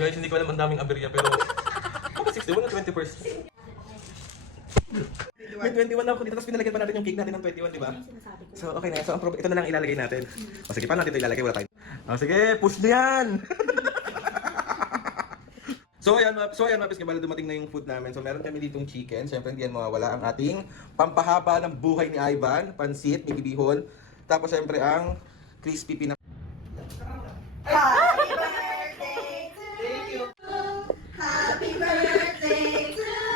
Guys, hindi ko alam ang daming aberya pero bakit 61 na 21st? May 21 na ako dito, tapos pinalagyan pa natin yung cake natin ng 21, di ba? So, okay na. So, ito na lang ilalagay natin. O sige, paano natin ito ilalagay? Wala tayo. O sige, push na yan! So ayan mga piske, bala dumating na yung food namin. So meron kami ditong chicken. Siyempre hindi yan mawawala ang ating pampahaba ng buhay ni Ivan. Pansit, may bibihon. Tapos siyempre ang crispy peanut. Happy birthday to you. Happy birthday to you.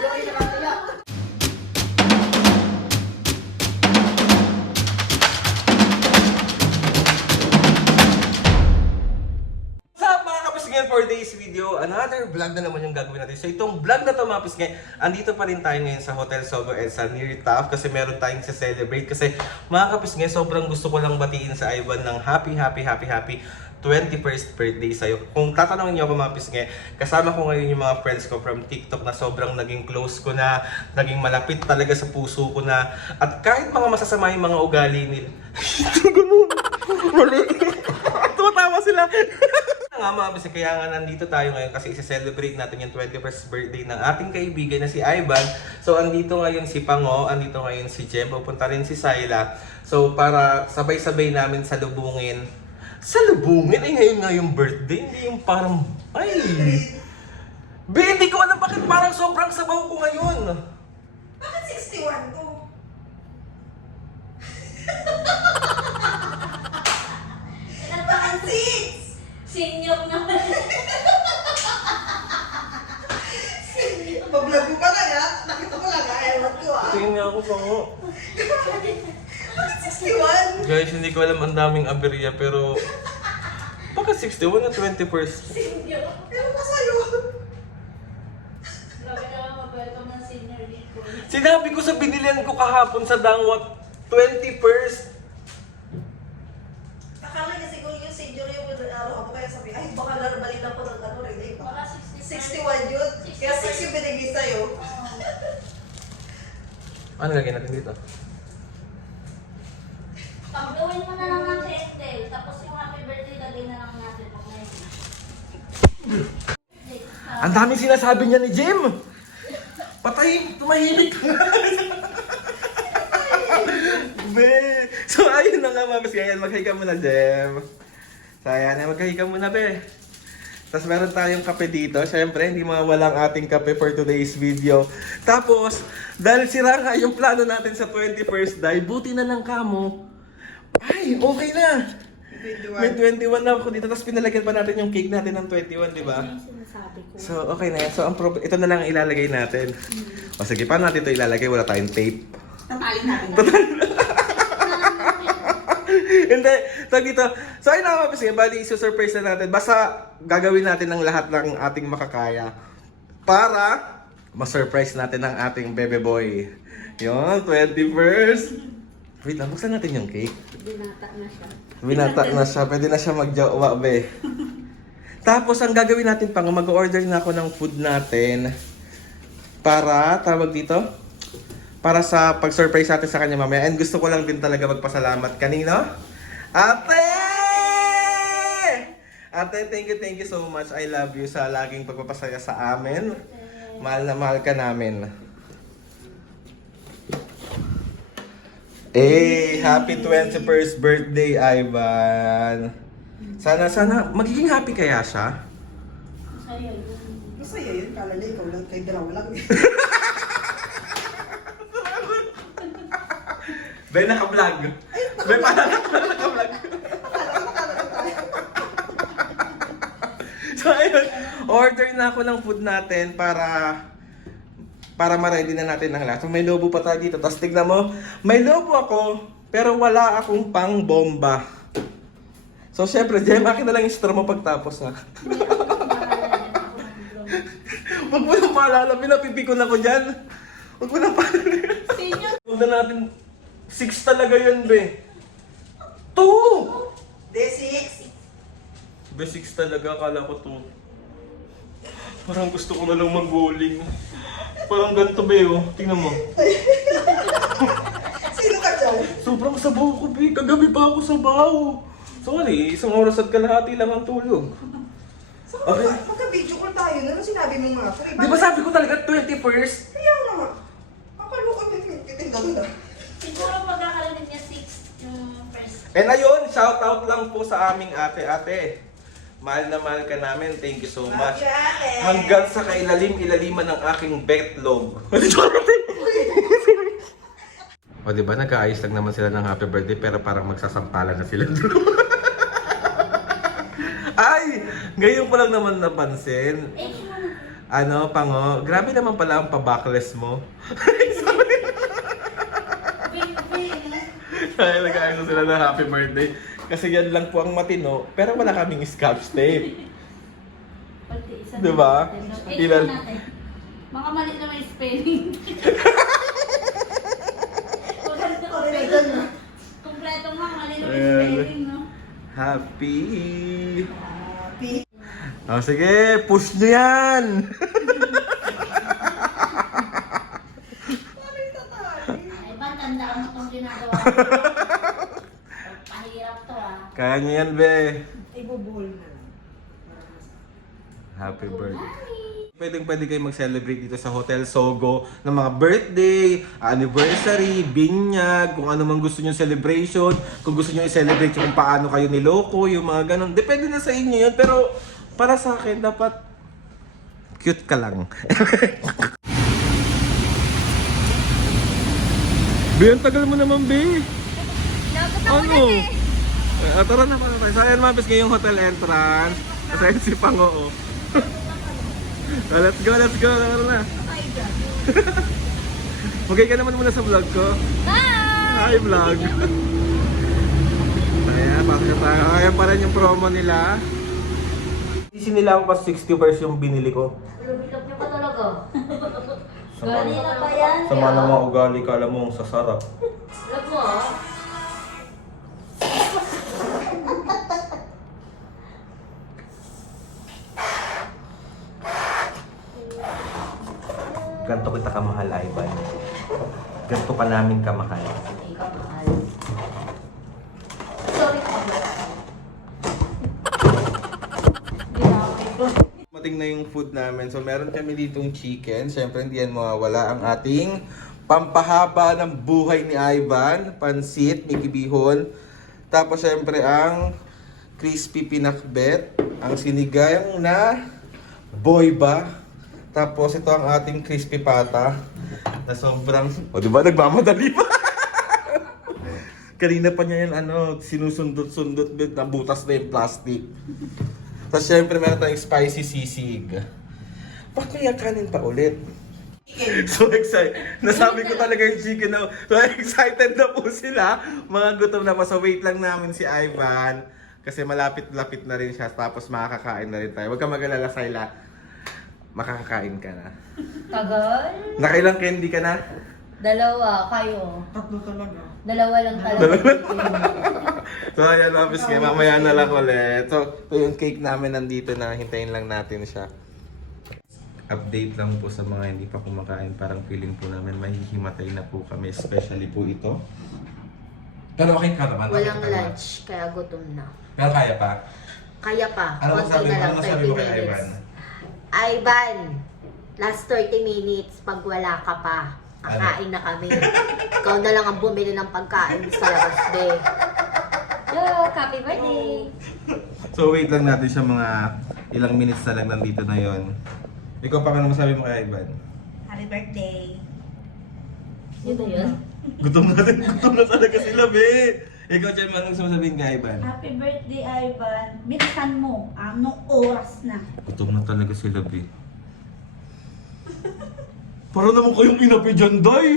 For today's video, another vlog na naman yung gagawin natin. So itong vlog na to mga piske, andito pa rin tayo ngayon sa Hotel Sogo Edsa near Taft kasi meron tayong celebrate. Kasi mga kapiske, sobrang gusto ko lang batiin sa Ivan ng happy 21st birthday sa'yo. Kung tatanungin niyo ako mga piske, kasama ko ngayon yung mga friends ko from TikTok na sobrang naging close ko na, naging malapit talaga sa puso ko na, at kahit mga masasama yung mga ugali nila. Ganun. Mali. Tumatawa sila. Nga mga kasi kaya nga nandito tayo ngayon kasi i-celebrate natin yung 21st birthday ng ating kaibigan na si Ivan. So andito ngayon si Pango, andito ngayon si Jem, pupunta rin si Syla. So para sabay-sabay namin salubungin. Salubungin? Eh ngayon nga yung birthday, hindi yung parang, ay! Be, hindi ko alam bakit parang sobrang sabaw ko ngayon. Bakit 61 to? Bakit 6? Senior naman. Pag-vlog mo pa na ya, nakita ko lang, ewan ko ah. Tingin nga ako Pango. Bakit 61? Guys, hindi ko alam ang daming aberya pero bakit 61 na 21st? Senior. Ewan ko sa'yo. Grabe ka mag-welcome ng senior dito. Sinabi ko sa binilihan ko kahapon sa Dangwat, 21st. Akala niya siguro yung senior yung araw ako kaya sabi, ay baka narbalik lang po ng ano rin. Eh, Baka 61 yun. Kaya 6 yung binigay sa'yo. Ano lagyan natin dito? Pag-gawin mo na lang ng candle, tapos yung happy birthday lagay na lang natin pag ngayon. Ang daming sinasabi niya ni Jim! Patay! Tumahimik ka nga! Be! So ayun na nga mga ayan, maghay ka muna Jim. So ayan, maghay ka muna be. Tapos meron tayong kape dito. Siyempre, hindi mawala ang ating kape for today's video. Tapos, dahil sira nga yung plano natin sa 21st day, buti na lang kamo. Ay, okay na! May 21 na ako dito, tapos pinalagyan pa natin yung cake natin ng 21, di ba? Ano yung sinasabi ko? So, okay na yan. So, ito na lang ang ilalagay natin. O sige, paano natin ito ilalagay? Wala tayong tape. Tatalin natin. Hindi, tag dito. So, ayun na mga pisngi, bali, isusurprise na natin. Basta, gagawin natin ng lahat ng ating makakaya para ma-surprise natin ang ating bebe boy. Yun, 21st. Wait lang, buksan natin yung cake. Binata na siya. Binata na siya, pwede na siya magjawa, be. Tapos, ang gagawin natin pang, mag-order na ako ng food natin para, tawag dito, para sa pag-surprise natin sa kanya mamaya. And gusto ko lang din talaga magpasalamat kanino? Ate! Ate, thank you so much. I love you sa laging pagpapasaya sa amin. Mahal na mahal ka namin. Eh, happy 21st birthday, Ivan. Sana, magiging happy kaya siya? Masaya yun. Masaya yun, kala niya ikaw lang, kay Draw lang. Be, naka-vlog. Be, parang naka-vlog. So, ayun. Order na ako ng food natin para ma-ready na natin ang lahat. So, may lobo pa tayo dito. Tapos tignan mo, may lobo ako, pero wala akong pang bomba. So, syempre, Jem, akin na lang yung straw mo pagtapos, ha? Huwag mo nang paalala, pinapipikon ako dyan. Huwag mo nang paalala. Senior. Huwag na natin, 6 talaga yun, be. 2! Day 6. Be, 6 talaga, akala ko 2. Parang gusto ko na lang mag-bowling. Parang ganito, be, oh. Tingnan mo. Sino ka dyan? Sobrang sabaw ko, be. Kagabi pa ako sabaw. Sorry, 1 oras at kalahati lang ang tulog. Okay. Magka-video call tayo na. Ano sinabi mo nga? Di ba sabi ko talaga 21st? Kaya nga. Akala ko titindahan na. Siguro magkakalanin niya 6 yung first. And ayun, shoutout lang po sa aming ate-ate. Mahal na mahal ka namin. Thank you so much. Hanggang sa kailalim-ilaliman ng aking betlog. O diba, nag-aayos lang naman sila ng happy birthday pero parang magsasampalan na sila dalawa. Ay! Ngayon ko lang naman napansin. Age mo na. Ano, Pango? Grabe naman pala ang pa-backless mo. Ay, nag-aayos sila ng happy birthday. Kasi yan lang po ang matino, pero wala kaming scotch tape. Pati isa Diba? natin. Ilan? Age mo natin. Mga mali na may spelling. Kompleto nga, mali na may Ayan. spelling, no? Happy! Oh, sige, push nyo yan! Ay, ba, tandaan mo itong ginagawa ko. Pahirap to, ah. Kaya nyo yan, be. Ibubuhol na lang. Happy birthday. Pwede kayo mag-celebrate dito sa Hotel Sogo ng mga birthday, anniversary, binyag, kung ano man gusto nyo celebration, kung gusto nyo i-celebrate kung paano kayo niloko, yung mga ganun. Depende na sa inyo yun, pero para sa akin, dapat cute ka lang. Be, ang tagal mo naman, Be. Ano? Tara na, tayo. So, ayan, mabis ngayong hotel entrance. Kasi si Pango, oh. Oh, let's go, let's go. Tara na. Okay ka naman muna sa vlog ko. Hi! Hi, vlog. Ayan, pasok na tayo. Ayan pa rin yung promo nila. Isi nila ako pa 60 pesos yung binili ko. Bilog niyo pa talaga. Sama, Kanina pa yan. sama ng mga ugali ka, alam mo, ang sasarap. Bilog mo, ah. Ganto kita kamahal, Ivan. Ganto ka namin kamahal. Hindi ka mahal. Sorry po. Mating na yung food namin. So meron kami ditong chicken. Siyempre hindi yan mawawala ang ating pampahaba ng buhay ni Ivan. Pansit, may kibihon. Tapos siyempre ang crispy pinakbet. Ang sinigang na boyba. Tapos ito ang ating crispy pata. Na sobrang... O diba nagmamadali pa? Kanina pa niya yan sinusundot-sundot. Nabutas na yung plastic. Tapos syempre meron tayong spicy sisig. Bakit may kanin pa ulit? So excited. Nasabi ko talaga yung chicken na. So excited na po sila. Mga gutom na pa. So wait lang namin si Ivan. Kasi malapit-lapit na rin siya. Tapos makakakain na rin tayo. Huwag ka mag-alala, Sayla. Makakakain ka na. Tagal? Nakailang candy ka na? Dalawa, kayo. Tatlo talaga. Dalawa lang talaga. So ayan, office kayo. Mamaya na lang ulit. So ito yung cake namin nandito na. Hintayin lang natin siya. Update lang po sa mga hindi pa kumakain. Parang feeling po namin mahihimatay na po kami. Especially po ito. Pero okay ka naman. Walang lunch, kaya gutom na. Pero kaya pa. Kaya pa, Ano konti masabi na mo? lang, Ano masabi 30 mo kay minutes. Ivan? Ivan, last 30 minutes, pag wala ka pa, kakain na kami. Ikaw na lang ang bumili ng pagkain sa labas, be. Yo, happy birthday! So wait lang natin siya mga ilang minutes na lang nandito na yon. Ikaw pa ano masabi mo kay Ivan? Happy birthday. Yun ba yun? Gutom na talaga sila, be! Ikaw, Jem, anong sasabihin kay Ivan? Happy birthday, Ivan. Bilisan mo. Anong oras na? Gutom na talaga sila, be. Para naman kayong inapi dyan, Day!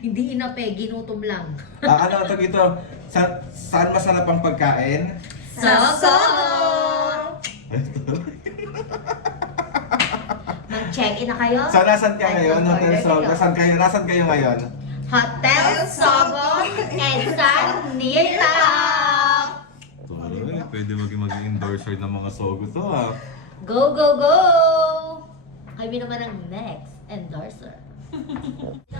Hindi inape, ginutom lang. Ano ito ito? Saan masarap ang pagkain? Sogo! Mag-check-in na kayo? So, nasan ka ngayon? Ay, Hotel Sogo. kayo. Nasan kayo ngayon? Hotel Sogo and San Nita! Pwede maging endorser ng mga Sogo to, ha? Go, go, go! Kami naman ang next endorser.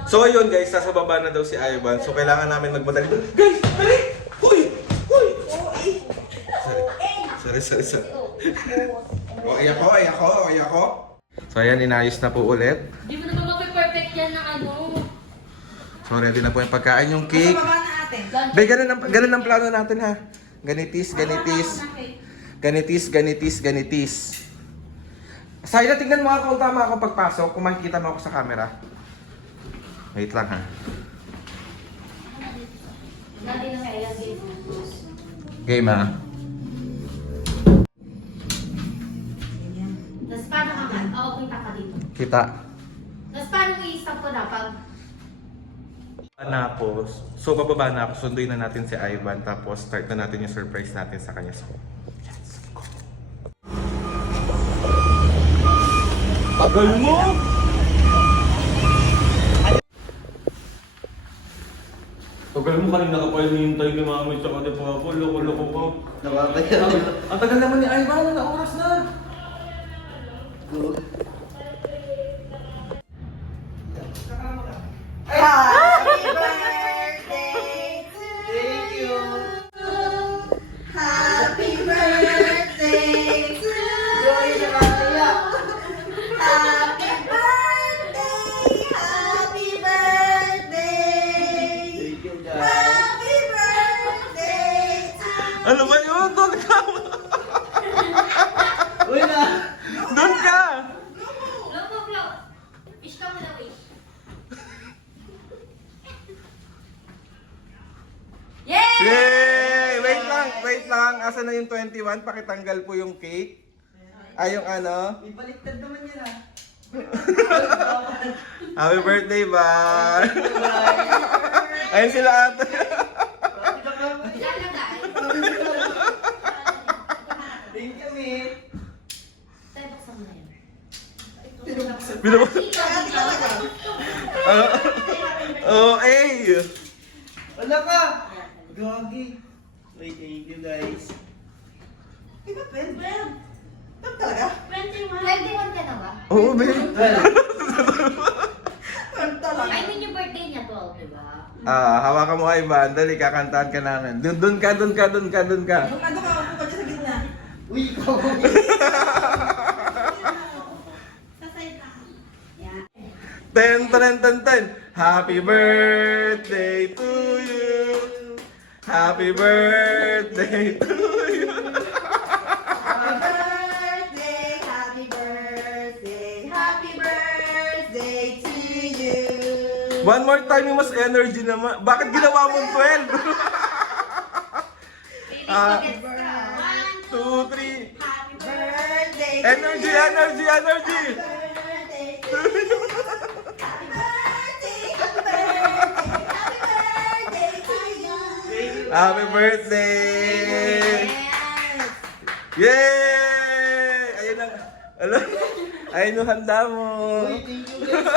So ayun guys, nasa baba na daw si Ivan. So kailangan namin magmadali. Guys, dali! Uy! Uy! Sorry. Sorry. Iyak ko. So ayan, inayos na po ulit. Di mo naman mape-perfect yan na ano. So ready na po yung pagkain, yung cake. Baba na ate. Be, ganun ang plano natin ha. Ganitis. Sayla, tignan mo ako kung tama ako pagpasok, kung makikita mo ako sa camera. Wait lang ha. Dati na kaya Game ha. Tapos paano ka man? Oo, kita ka dito. Kita. Tapos paano i-stop ko na pag... So bababa na ako, sunduin na natin si Ivan, tapos start na natin yung surprise natin sa kanya. So, let's go. Tagal mo! Tagal mo, kanina ka pa hinihintay ni Mami tsaka ni Papa, loko-loko ko. Ang tagal naman ni Ivan, na oras na! Happy birthday to you. Happy birthday to you. Happy birthday. Happy birthday. Happy birthday to Ano ba yun? Doon ka! Doon ka! Flow. Fish ka muna, wait. Yay! Yay! Wait lang. Asa na yung 21? Pakitanggal po yung cake. Ay, yung ano? Ibaliktad naman yan ah. Happy birthday, ba? Ayun sila ate. Ilalagay. Thank you, mate. Tayo, buksan mo na yun. Binabas. Oh, ay! Wala ka! Gagi. Wait, thank you guys. Iba, Ben? Ito talaga? 21. 21 ka na ba? Oo, Ben. Ito talaga? I mean yung birthday niya 12, di ba? Hawakan mo, Ivan. Dali, kakantahan ka namin. Doon ka. Nung ano ka, upo ka dyan sa gitna. Uy, ikaw. Ten. Happy birthday to you. Happy birthday to you. Happy birthday to you. One more time, yung mas energy naman. Bakit ginawa mong 12? Happy 2, 3. Birthday. Energy! Birthday to you. Happy birthday! Yay! Ayun ang... Alam, ayun yung handa mo. Uy, thank you guys.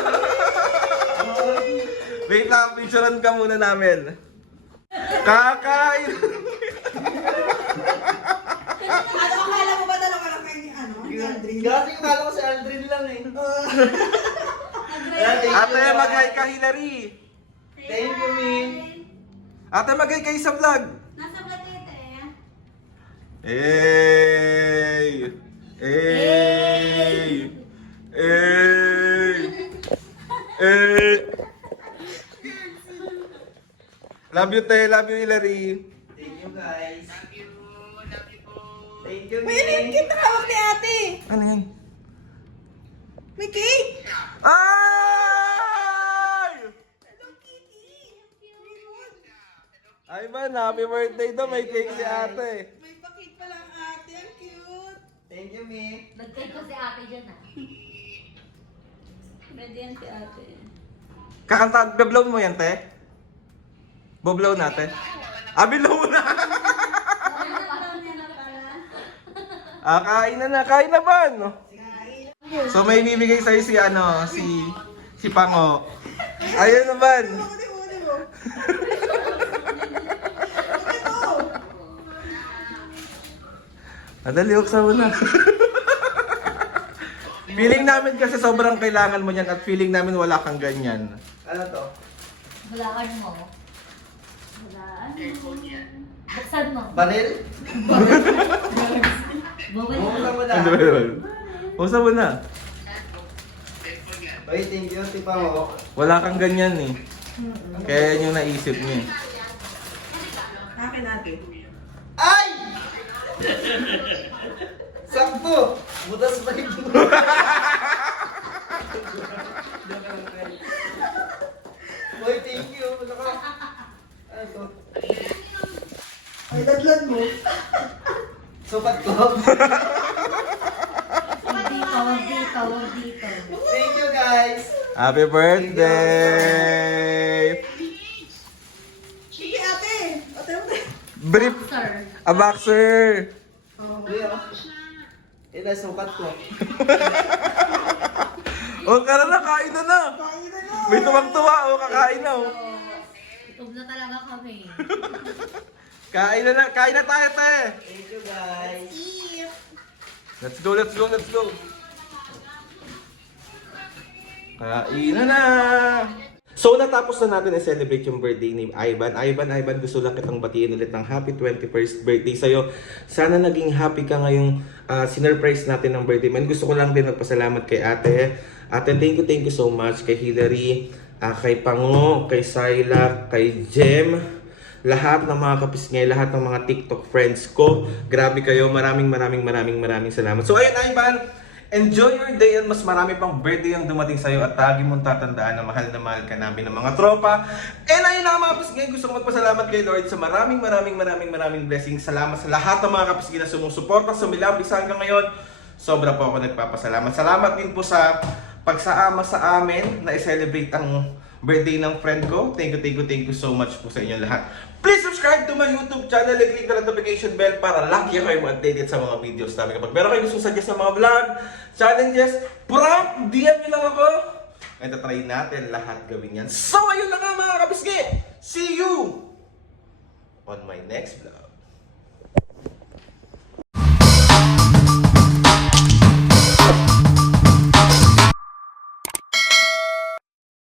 Wait lang, picturean ka muna namin. Kakain! Ano, akala mo ba dalawa lang kay Aldrin? Gagi, kala ko si Aldrin lang eh. Ate, mag-hi ka, Hilary. Thank you, mate. Ate, mag-hi kayo sa vlog. Nasa vlog kayo, te. Hey! Hey! Hey! Hey! Love you, te. Love you, Hilary. Thank you guys. Thank you, May cake na hawak ni ate. Ano yan? May cake. Ay! Ivan, happy birthday daw. May cake si ate. May pakit pa lang ate. Ang cute. Thank you, mate. Nag-take ko si ate dyan ah. Ready yan si ate. Kakanta, beblow mo yan, te? Boblow natin. Bilow na! Kain na ba? No? So may bibigay sa'yo si si Pango. Ayun naman. Uli mo. Nadali, uksa mo na. Feeling namin kasi sobrang kailangan mo yan at feeling namin wala kang ganyan. Ano to? Hulaan mo. Buksan mo. Baril? Bumula mo na. Ano ba yun? Usa mo na. Ay, thank you, tipa mo. Wala kang ganyan eh. Kaya yun yung naisip niya. Akin natin. Ay! Sakto! Butas pa rin. Boy, thank you. Wala ka. Ano to? Ay, daglan mo. Sukat ko. Huwag dito. Thank you, guys. Happy birthday! Sige, ate. Ate, ate. Brief! Sir. A boxer! Uy, oh. Ina, sukat ko. Oh, kara na, kain na na! Kain na na. May tuwang-tuwa, oh, kakain na, oh. Itog na talaga kami. Kain na tayo, te! Thank you, guys. Let's go! Kain na! So, natapos na natin i-celebrate yung birthday ni Ivan. Ivan, gusto lang kitang batiin ulit ng happy 21st birthday sa'yo. Sana naging happy ka ngayong sinurprise natin ng birthday. Man, gusto ko lang din magpasalamat kay ate. Ate, thank you so much kay Hillary, kay Pango, kay Syla, kay Jem, lahat ng mga kapisngay, lahat ng mga TikTok friends ko. Grabe kayo, maraming salamat. So ayun, Ivan, enjoy your day and mas marami pang birthday ang dumating sa'yo at lagi mong tatandaan na mahal ka namin ng mga tropa. And ayun na mga kapisngay, gusto ko magpasalamat kay Lord sa maraming blessings. Salamat sa lahat ng mga kapisngay na sumusuporta, sumilabis hanggang ngayon. Sobra po ako nagpapasalamat. Salamat din po sa pagsaama sa amin na i-celebrate ang birthday ng friend ko. Thank you so much po sa inyo lahat. Please subscribe to my YouTube channel and click the notification bell para lagi kayo updated sa mga videos namin. Kapag meron kayo gusto suggest ng mga vlog, challenges, prank, DM nyo lang ako. And try natin lahat gawin yan. So ayun na nga mga kapisgi. See you on my next vlog.